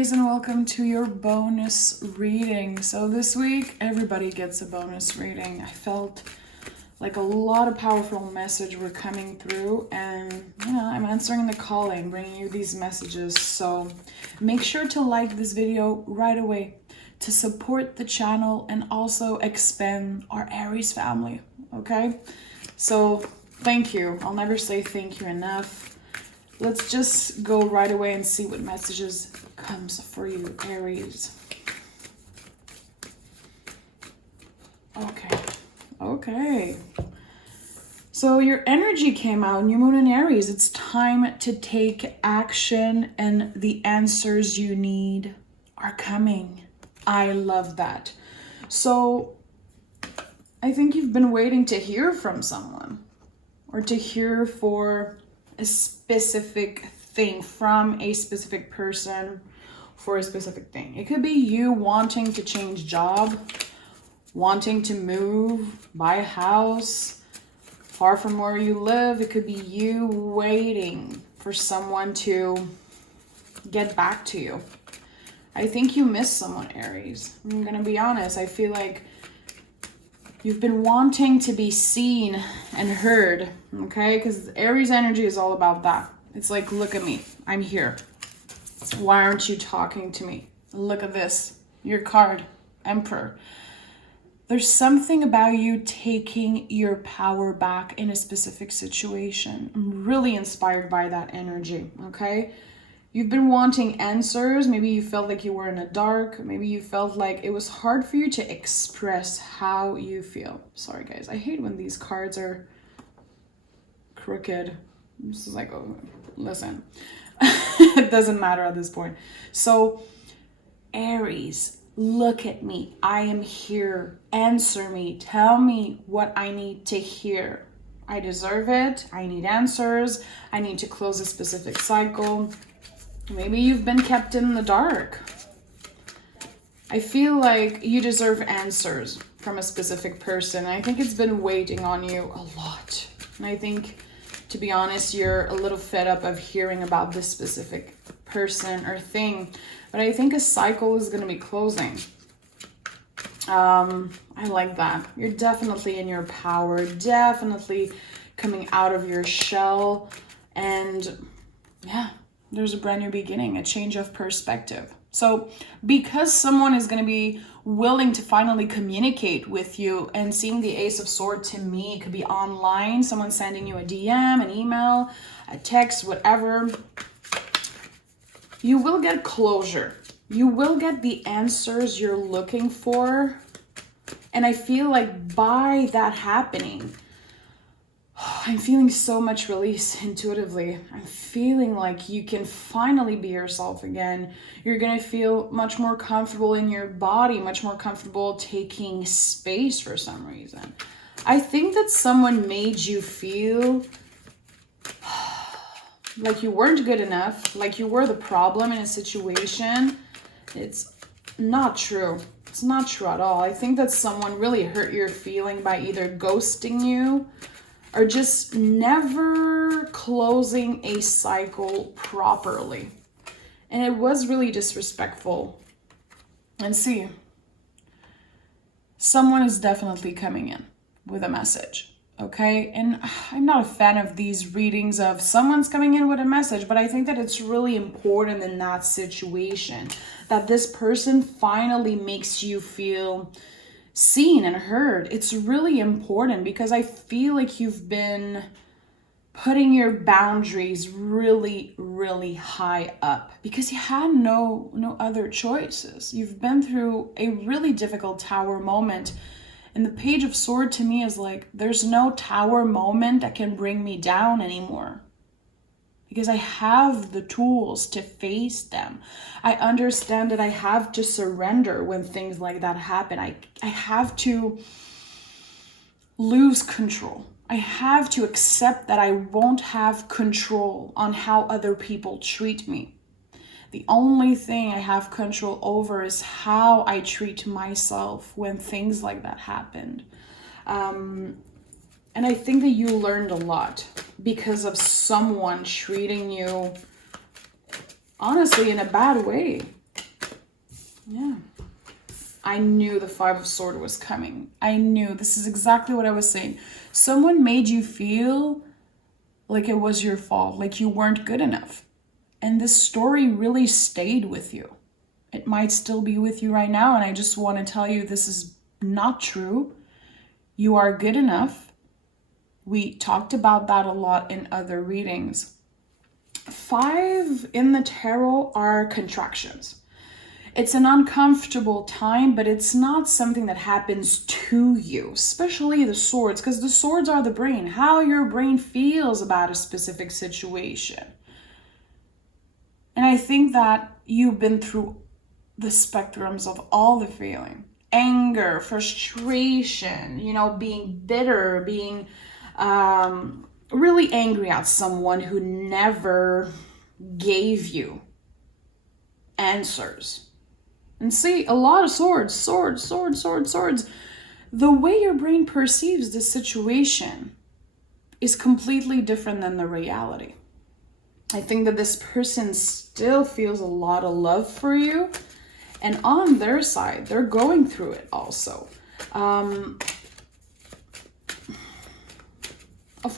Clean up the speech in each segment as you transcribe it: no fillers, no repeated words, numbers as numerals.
Aries, and welcome to your bonus reading. So this week, everybody gets a bonus reading. I felt like a lot of powerful messages were coming through, and I'm answering the calling, bringing you these messages. So make sure to like this video right away to support the channel and also expand our Aries family, okay? So thank you. I'll never say thank you enough. Let's just go right away and see what messages comes for you, Aries. Okay. So your energy came out, new moon in Aries. It's time to take action and the answers you need are coming. I love that. So I think you've been waiting to hear from someone or to hear for a specific thing from a specific person for a specific thing. It could be you wanting to change job, wanting to move, buy a house far from where you live. It could be you waiting for someone to get back to you. I think you miss someone, Aries. I'm gonna be honest. I feel like you've been wanting to be seen and heard, okay? Because Aries energy is all about that. It's like, look at me. I'm here. Why aren't you talking to me? Look at this. Your card, Emperor. There's something about you taking your power back in a specific situation. I'm really inspired by that energy, okay? You've been wanting answers. Maybe you felt like you were in the dark. Maybe you felt like it was hard for you to express how you feel. Sorry, guys. I hate when these cards are crooked. This is like, oh, listen. It doesn't matter at this point. So, Aries, look at me. I am here. Answer me. Tell me what I need to hear. I deserve it. I need answers. I need to close a specific cycle. Maybe you've been kept in the dark. I feel like you deserve answers from a specific person. I think it's been waiting on you a lot. And I think, to be honest, you're a little fed up of hearing about this specific person or thing. But I think a cycle is going to be closing. I like that. You're definitely in your power, definitely coming out of your shell. And yeah, there's a brand new beginning, a change of perspective. So because someone is going to be willing to finally communicate with you, and seeing the Ace of Swords to me, it could be online, someone sending you a DM, an email, a text, whatever. You will get closure. You will get the answers you're looking for. And I feel like by that happening, I'm feeling so much release intuitively. I'm feeling like you can finally be yourself again. You're going to feel much more comfortable in your body, much more comfortable taking space for some reason. I think that someone made you feel like you weren't good enough, like you were the problem in a situation. It's not true. It's not true at all. I think that someone really hurt your feeling by either ghosting you or just never closing a cycle properly. And it was really disrespectful. And see, someone is definitely coming in with a message, okay? And I'm not a fan of these readings of someone's coming in with a message, but I think that it's really important in that situation that this person finally makes you feel seen and heard. It's really important because I feel like you've been putting your boundaries really, really high up because you had no other choices. You've been through a really difficult tower moment. And the Page of Swords to me is like, there's no tower moment that can bring me down anymore. Because I have the tools to face them. I understand that I have to surrender when things like that happen. I have to lose control. I have to accept that I won't have control on how other people treat me. The only thing I have control over is how I treat myself when things like that happened. And I think that you learned a lot because of someone treating you, honestly, in a bad way. Yeah. I knew the Five of Swords was coming. I knew. This is exactly what I was saying. Someone made you feel like it was your fault, like you weren't good enough. And this story really stayed with you. It might still be with you right now. And I just want to tell you this is not true. You are good enough. We talked about that a lot in other readings. 5 in the tarot are contractions. It's an uncomfortable time, but it's not something that happens to you, especially the swords, because the swords are the brain, how your brain feels about a specific situation. And I think that you've been through the spectrums of all the feeling. Anger, frustration, being bitter, being really angry at someone who never gave you answers. And see, a lot of swords. The way your brain perceives the situation is completely different than the reality. I think that this person still feels a lot of love for you. And on their side, they're going through it also. Of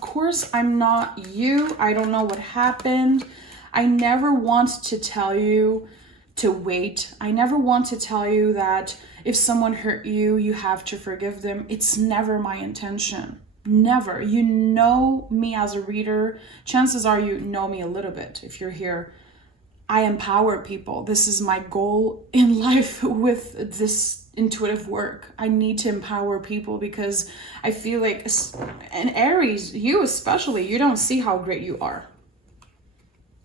course, I'm not you. I don't know what happened. I never want to tell you to wait. I never want to tell you that if someone hurt you, you have to forgive them. It's never my intention. Never. You know me as a reader. Chances are you know me a little bit if you're here. I empower people. This is my goal in life with this intuitive work. I need to empower people because I feel like, and Aries, you especially, you don't see how great you are.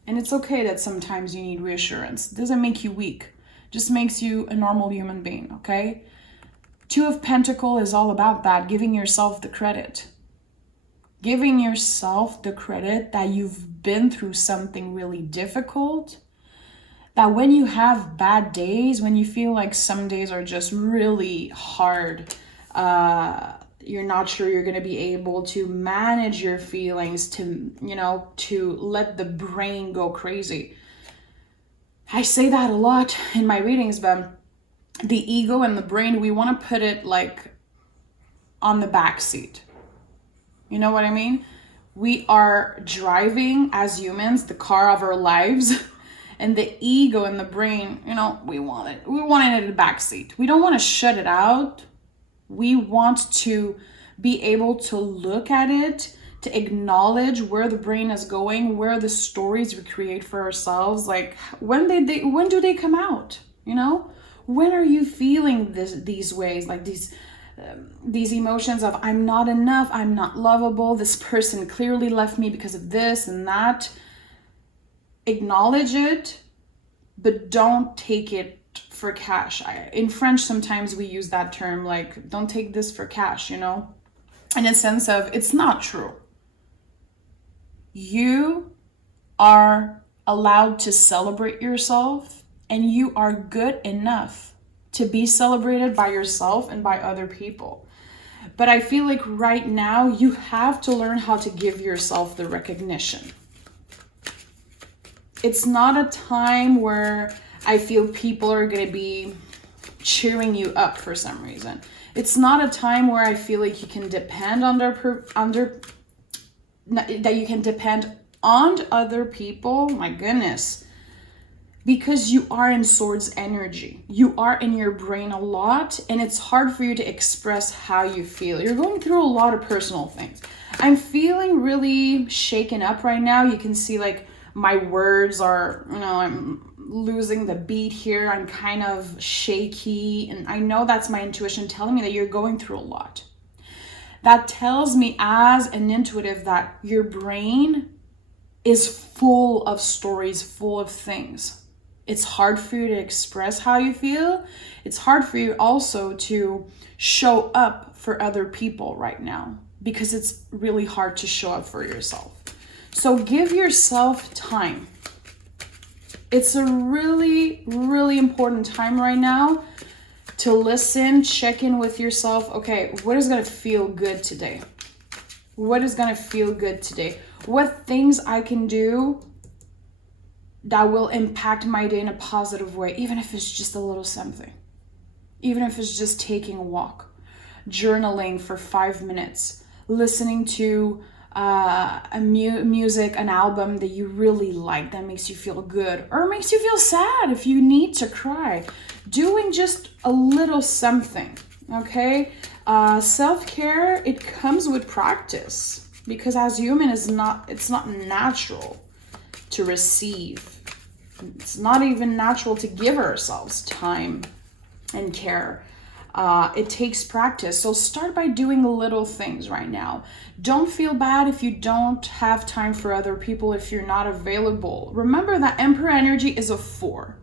And it's okay that sometimes you need reassurance. It doesn't make you weak. It just makes you a normal human being, okay? 2 of Pentacles is all about that, giving yourself the credit. Giving yourself the credit that you've been through something really difficult. That when you have bad days, when you feel like some days are just really hard, you're not sure you're going to be able to manage your feelings, to let the brain go crazy. I say that a lot in my readings, but the ego and the brain, we want to put it like on the back seat. You know what I mean? We are driving as humans the car of our lives. And the ego and the brain, we want it in the back seat. We don't want to shut it out. We want to be able to look at it, to acknowledge where the brain is going, where the stories we create for ourselves, like when do they come out? When are you feeling these ways, like these emotions of I'm not enough, I'm not lovable, this person clearly left me because of this and that. Acknowledge it, but don't take it for cash. In French, sometimes we use that term, like, don't take this for cash, in a sense of it's not true. You are allowed to celebrate yourself, and you are good enough to be celebrated by yourself and by other people. But I feel like right now you have to learn how to give yourself the recognition. It's not a time where I feel people are going to be cheering you up for some reason. It's not a time where I feel like you can depend on that you can depend on other people. My goodness. Because you are in Swords energy. You are in your brain a lot, and it's hard for you to express how you feel. You're going through a lot of personal things. I'm feeling really shaken up right now. You can see like my words are, I'm losing the beat here. I'm kind of shaky. And I know that's my intuition telling me that you're going through a lot. That tells me as an intuitive that your brain is full of stories, full of things. It's hard for you to express how you feel. It's hard for you also to show up for other people right now because it's really hard to show up for yourself. So give yourself time. It's a really, really important time right now to listen, check in with yourself. Okay, what is going to feel good today? What is going to feel good today? What things I can do that will impact my day in a positive way, even if it's just a little something. Even if it's just taking a walk, journaling for 5 minutes, listening to music, an album that you really like, that makes you feel good, or makes you feel sad if you need to cry. Doing just a little something, okay? Self-care, it comes with practice, because as human, it's not natural to receive. It's not even natural to give ourselves time and care. It takes practice. So start by doing little things right now. Don't feel bad if you don't have time for other people, if you're not available. Remember that Emperor energy is a 4.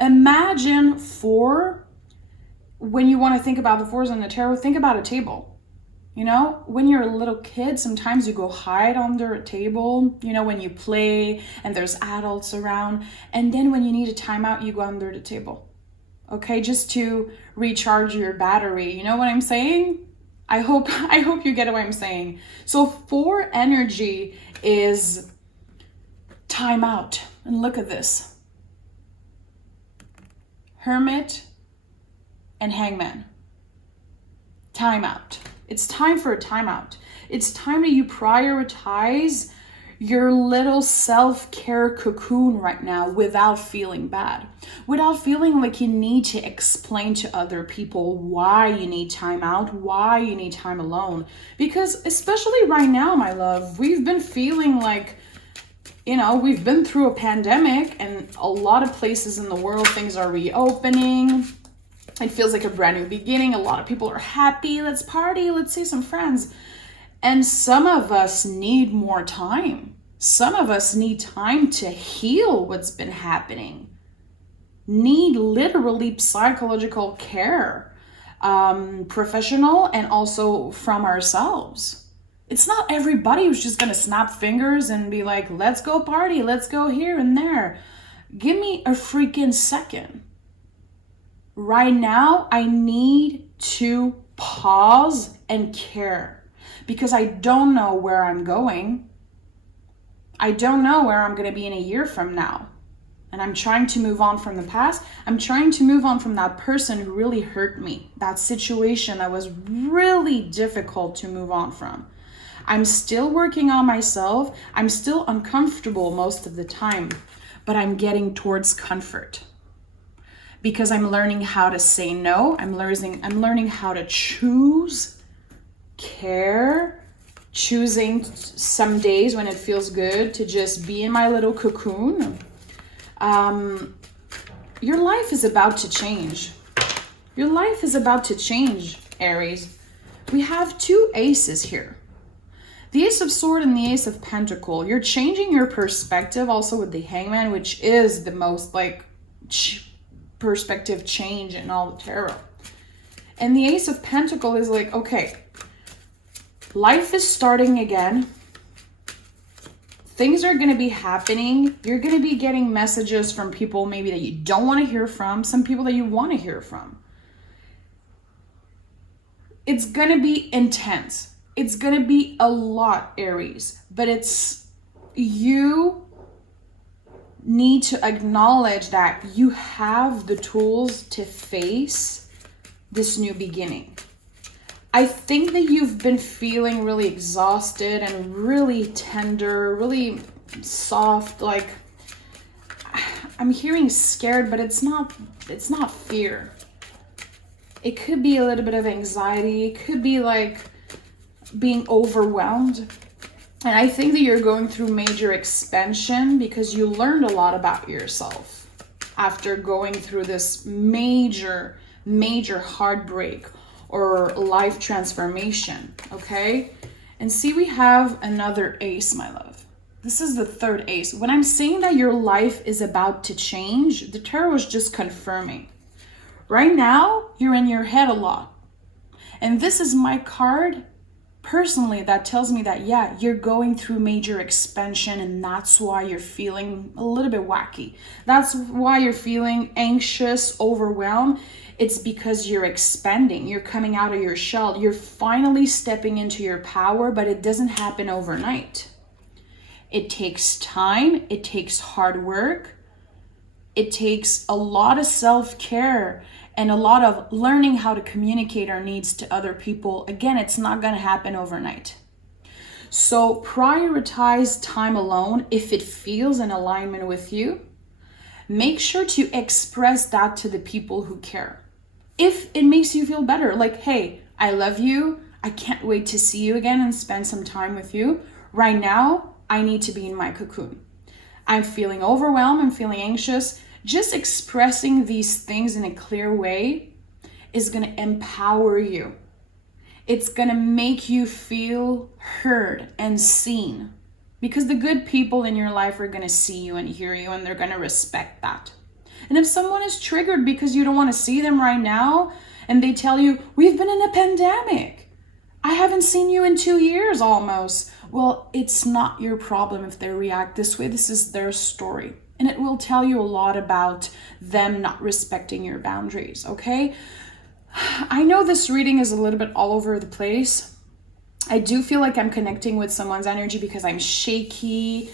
Imagine 4. When you want to think about the 4s in the tarot, think about a table. You know, when you're a little kid, sometimes you go hide under a table, you know, when you play and there's adults around. And then when you need a timeout, you go under the table. Okay, just to recharge your battery. You know what I'm saying? I hope you get what I'm saying. So 4 energy is timeout. And look at this. Hermit and Hangman. Timeout. It's time for a timeout. It's time that you prioritize your little self-care cocoon right now without feeling bad. Without feeling like you need to explain to other people why you need time out, why you need time alone. Because especially right now, my love, we've been feeling like, you know, we've been through a pandemic and a lot of places in the world, things are reopening. It feels like a brand new beginning. A lot of people are happy. Let's party. Let's see some friends. And some of us need more time. Some of us need time to heal what's been happening. Need literally psychological care, professional and also from ourselves. It's not everybody who's just going to snap fingers and be like, let's go party. Let's go here and there. Give me a freaking second. Right now, I need to pause and care because I don't know where I'm going. I don't know where I'm going to be in a year from now. And I'm trying to move on from the past. I'm trying to move on from that person who really hurt me, that situation that was really difficult to move on from. I'm still working on myself. I'm still uncomfortable most of the time, but I'm getting towards comfort. Because I'm learning how to say no. I'm learning how to choose care, choosing some days when it feels good to just be in my little cocoon. Your life is about to change. Your life is about to change, Aries. We have 2 aces here. The Ace of Swords and the Ace of Pentacle. You're changing your perspective also with the Hangman, which is the most like perspective change in all the tarot. And the Ace of Pentacle is like, okay, life is starting again. Things are going to be happening. You're going to be getting messages from people maybe that you don't want to hear from, some people that you want to hear from. It's going to be intense. It's going to be a lot, Aries, but it's you need to acknowledge that you have the tools to face this new beginning. I think that you've been feeling really exhausted and really tender, really soft, like I'm hearing scared, but it's not fear. It could be a little bit of anxiety. It could be like being overwhelmed. And I think that you're going through major expansion because you learned a lot about yourself after going through this major heartbreak or life transformation, okay? And see, we have another ace, my love. This is the 3rd ace. When I'm saying that your life is about to change, the tarot is just confirming. Right now, you're in your head a lot. And this is my card personally that tells me that, yeah, you're going through major expansion and that's why you're feeling a little bit wacky. That's why you're feeling anxious, overwhelmed. It's because you're expanding. You're coming out of your shell. You're finally stepping into your power, but it doesn't happen overnight. It takes time. It takes hard work. It takes a lot of self-care and a lot of learning how to communicate our needs to other people. Again, it's not going to happen overnight. So prioritize time alone if it feels in alignment with you. Make sure to express that to the people who care. If it makes you feel better, like, hey, I love you. I can't wait to see you again and spend some time with you. Right now, I need to be in my cocoon. I'm feeling overwhelmed. I'm feeling anxious. Just expressing these things in a clear way is going to empower you. It's going to make you feel heard and seen, because the good people in your life are going to see you and hear you, and they're going to respect that. And if someone is triggered because you don't want to see them right now, and they tell you, we've been in a pandemic, I haven't seen you in 2 years almost. Well, it's not your problem if they react this way. This is their story. And it will tell you a lot about them not respecting your boundaries, okay? I know this reading is a little bit all over the place. I do feel like I'm connecting with someone's energy because I'm shaky.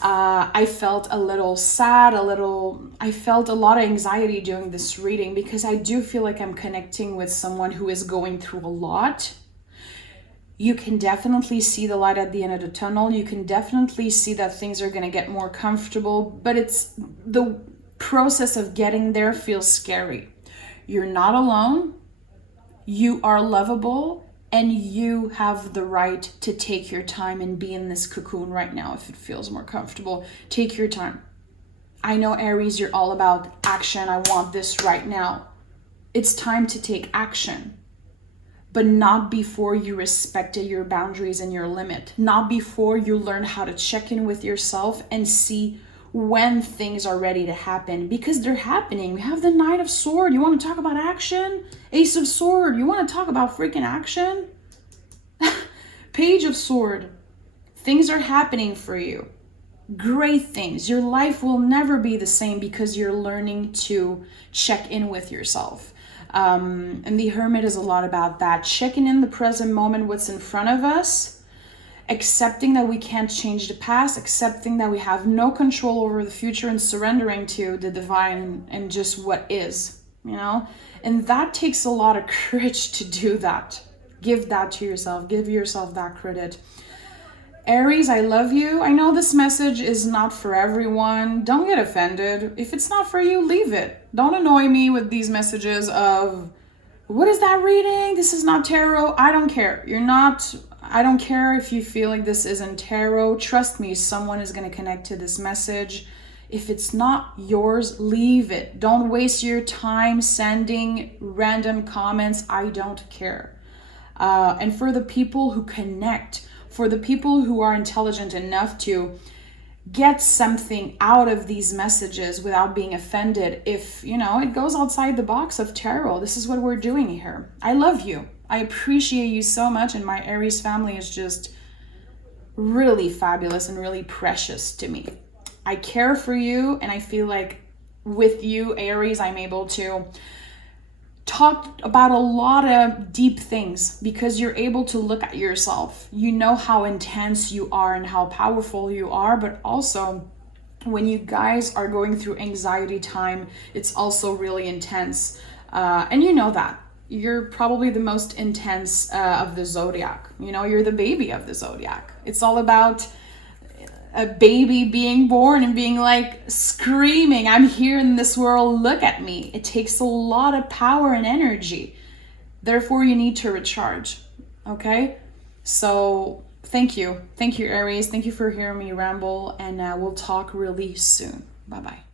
I felt a little sad, I felt a lot of anxiety during this reading because I do feel like I'm connecting with someone who is going through a lot. You can definitely see the light at the end of the tunnel. You can definitely see that things are going to get more comfortable, but it's the process of getting there feels scary. You're not alone. You are lovable, and you have the right to take your time and be in this cocoon right now if it feels more comfortable. Take your time. I know, Aries, you're all about action. I want this right now. It's time to take action, but not before you respected your boundaries and your limit. Not before you learn how to check in with yourself and see when things are ready to happen, because they're happening. We have the Knight of Sword. You want to talk about action? Ace of Sword. You want to talk about freaking action? Page of Sword. Things are happening for you. Great things. Your life will never be the same because you're learning to check in with yourself. And the Hermit is a lot about that. Checking in the present moment, what's in front of us, accepting that we can't change the past, accepting that we have no control over the future, and surrendering to the divine and just what is, you know? And that takes a lot of courage to do that. Give that to yourself. Give yourself that credit. Aries, I love you. I know this message is not for everyone. Don't get offended. If it's not for you, leave it. Don't annoy me with these messages of, what is that reading? This is not tarot. I don't care. I don't care if you feel like this isn't tarot. Trust me, someone is going to connect to this message. If it's not yours, leave it. Don't waste your time sending random comments. I don't care. And for the people who connect, for the people who are intelligent enough to get something out of these messages without being offended, if, it goes outside the box of tarot, this is what we're doing here. I love you. I appreciate you so much, and my Aries family is just really fabulous and really precious to me. I care for you, and I feel like with you, Aries, I'm able to talk about a lot of deep things because you're able to look at yourself. You know how intense you are and how powerful you are, but also when you guys are going through anxiety time, it's also really intense. And you know that. You're probably the most intense of the zodiac. You're the baby of the zodiac. It's all about a baby being born and being like screaming, I'm here in this world, look at me. It takes a lot of power and energy. Therefore, you need to recharge. Okay? So thank you. Thank you, Aries. Thank you for hearing me ramble, and we'll talk really soon. Bye-bye.